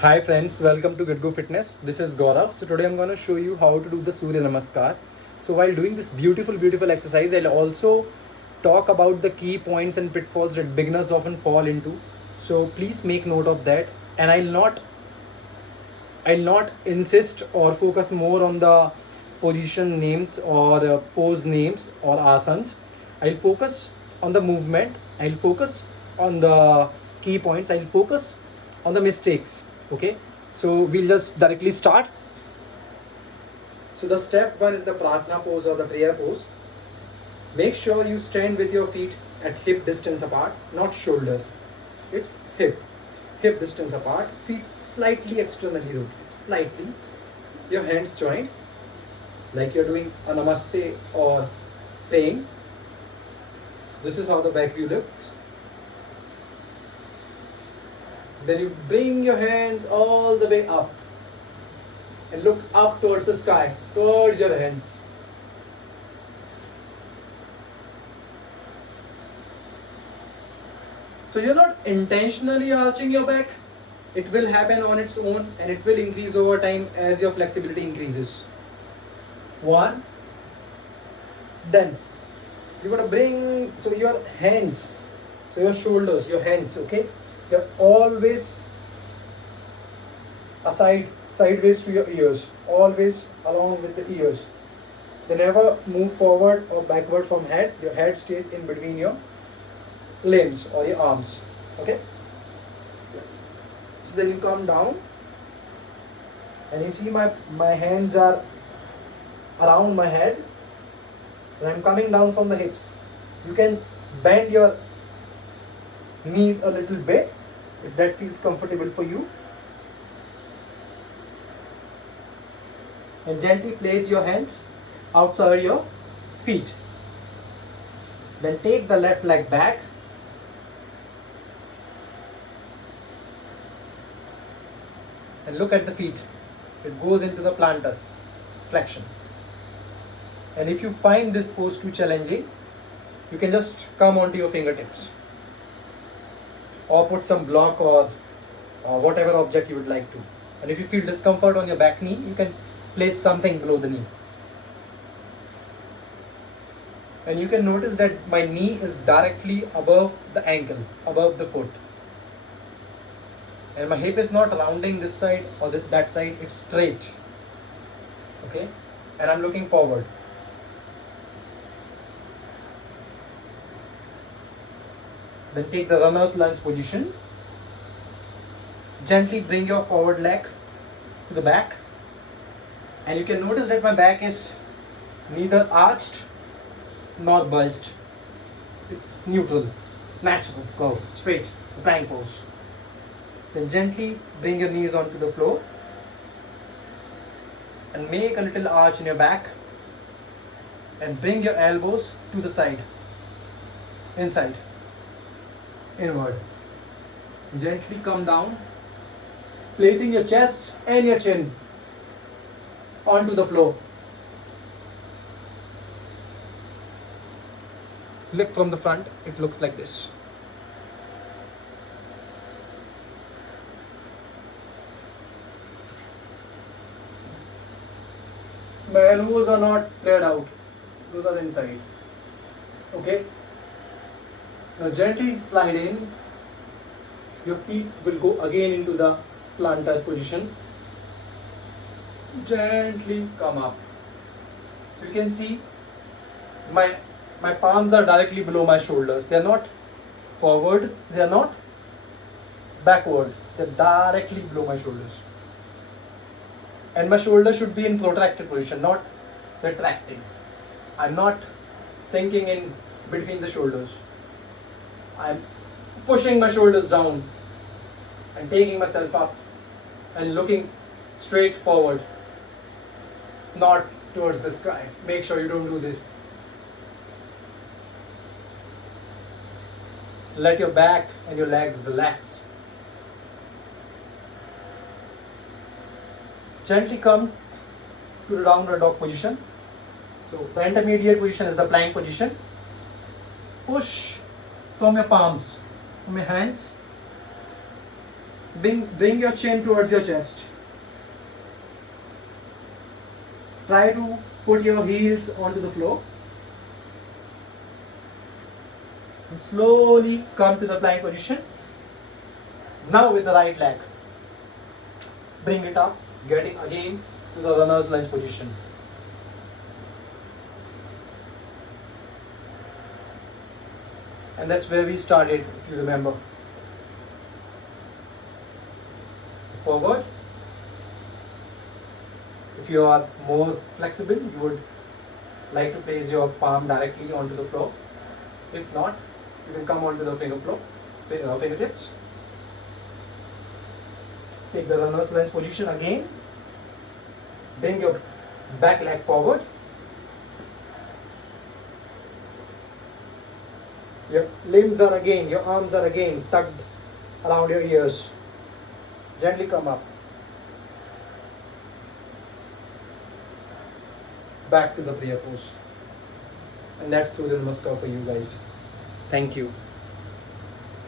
Hi friends, welcome to GetGo Fitness. This is Gaurav. So today I'm going to show you how to do the Surya Namaskar. So while doing this beautiful exercise, I'll also talk about the key points and pitfalls that beginners often fall into. So please make note of that. And I'll not insist or focus more on the position names or pose names or asanas. I'll focus on the movement. I'll focus on the key points. I'll focus on the mistakes. Okay, so we'll just directly start. So the step one is the pratna pose or the prayer pose. Make sure you stand with your feet at hip distance apart, not shoulder. It's hip distance apart, feet slightly externally rotated, slightly. Your hands joined, like you're doing a namaste or praying. This is how the back view looks. Then you bring your hands all the way up and look up towards the sky, towards your hands. So you're not intentionally arching your back. It will happen on its own and it will increase over time as your flexibility increases. One. Then you're gonna bring your hands, your shoulders, your hands, okay? They're always sideways to your ears, always along with the ears. They never move forward or backward from head. Your head stays in between your limbs or your arms. Okay? So then you come down and you see my hands are around my head and I'm coming down from the hips. You can bend your knees a little bit if that feels comfortable for you. And gently place your hands outside your feet. Then take the left leg back. And look at the feet. It goes into the plantar flexion. And if you find this pose too challenging, you can just come onto your fingertips or put some block or whatever object you would like to. And if you feel discomfort on your back knee, you can place something below the knee. And you can notice that my knee is directly above the ankle, above the foot. And my hip is not rounding this side or that side, it's straight. Okay? And I'm looking forward. Then take the runner's lunge position. Gently bring your forward leg to the back. And you can notice that my back is neither arched nor bulged. It's neutral, natural, curve, straight, plank pose. Then gently bring your knees onto the floor and make a little arch in your back and bring your elbows to the side, inside, inward. Gently come down, placing your chest and your chin onto the floor. Look from the front, it looks like this. My elbows are not flared out, those are inside. Okay? Now gently slide in. Your feet will go again into the plantar position. Gently come up. So you can see my palms are directly below my shoulders. They are not forward, they are not backward. They are directly below my shoulders. And my shoulders should be in protracted position, not retracting. I'm not sinking in between the shoulders. I'm pushing my shoulders down and taking myself up and looking straight forward, not towards the sky. Make sure you don't do this. Let your back and your legs relax. Gently come to the downward dog position. So the intermediate position is the plank position. Push from your palms, from your hands, Bring your chin towards your chest. Try to put your heels onto the floor. And slowly come to the plank position. Now with the right leg. Bring it up, getting again to the runner's lunge position. And that's where we started, if you remember. Forward. If you are more flexible, you would like to place your palm directly onto the floor. If not, you can come onto the fingertips. Take the runner's lunge position again. Bring your back leg forward. Your limbs are again, your arms are again tucked around your ears. Gently come up. Back to the prayer pose. And that's Surya Namaskar for you guys. Thank you.